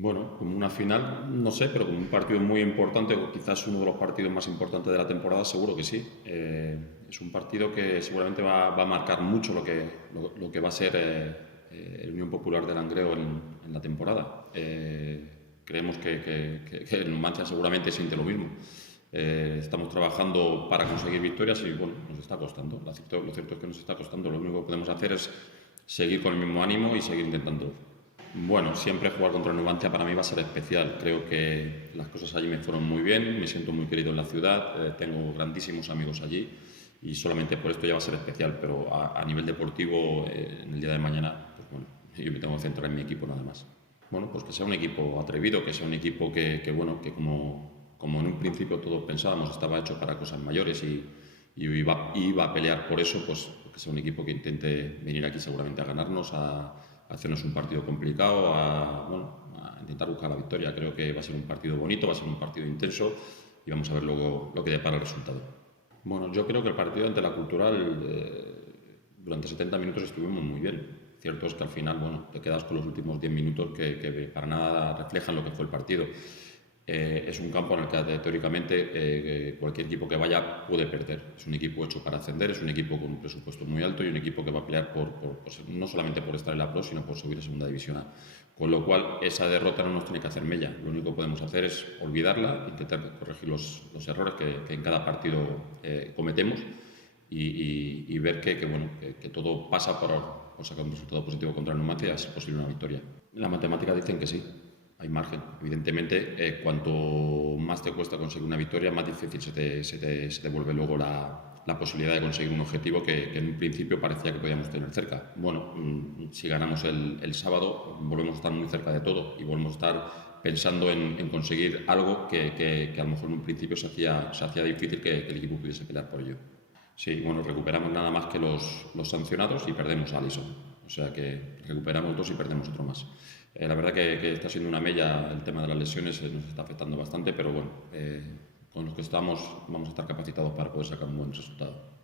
Bueno, como una final, no sé, pero como un partido muy importante, o quizás uno de los partidos más importantes de la temporada, seguro que sí. Es un partido que seguramente va a marcar mucho lo que va a ser el Unión Popular de Langreo en la temporada. Creemos que el Numancia seguramente siente lo mismo. Estamos trabajando para conseguir victorias y bueno, nos está costando. Lo cierto es que nos está costando. Lo único que podemos hacer es seguir con el mismo ánimo y seguir intentándolo. Bueno, siempre jugar contra el Numancia para mí va a ser especial. Creo que las cosas allí me fueron muy bien, me siento muy querido en la ciudad, tengo grandísimos amigos allí y solamente por esto ya va a ser especial, pero a nivel deportivo, en el día de mañana, pues bueno, yo me tengo que centrar en mi equipo nada más. Bueno, pues que sea un equipo atrevido, que sea un equipo bueno, que como en un principio todos pensábamos estaba hecho para cosas mayores y iba a pelear por eso, pues que sea un equipo que intente venir aquí seguramente a ganarnos, a hacernos un partido complicado, a intentar buscar la victoria. Creo que va a ser un partido bonito, va a ser un partido intenso y vamos a ver luego lo que depara el resultado. Bueno, yo creo que el partido ante la Cultural durante 70 minutos estuvimos muy bien. Cierto es que al final, bueno, te quedas con los últimos 10 minutos que para nada reflejan lo que fue el partido. Es un campo en el que teóricamente cualquier equipo que vaya puede perder. Es un equipo hecho para ascender, es un equipo con un presupuesto muy alto y un equipo que va a pelear no solamente por estar en la Pro, sino por subir a Segunda División A. Con lo cual, esa derrota no nos tiene que hacer mella. Lo único que podemos hacer es olvidarla, intentar corregir los errores que en cada partido cometemos y ver que todo pasa por sacar un resultado positivo contra el Numancia y es posible una victoria. Las matemáticas dicen que sí. Hay margen. Evidentemente, cuanto más te cuesta conseguir una victoria, más difícil se te vuelve luego la posibilidad de conseguir un objetivo que en un principio parecía que podíamos tener cerca. Bueno, si ganamos el sábado, volvemos a estar muy cerca de todo y volvemos a estar pensando en conseguir algo que a lo mejor en un principio se hacía difícil que el equipo pudiese pelear por ello. Sí, bueno, recuperamos nada más que los sancionados y perdemos a Alisson. O sea que recuperamos dos y perdemos otro más. La verdad que está siendo una mella el tema de las lesiones, nos está afectando bastante, pero bueno, con los que estamos vamos a estar capacitados para poder sacar un buen resultado.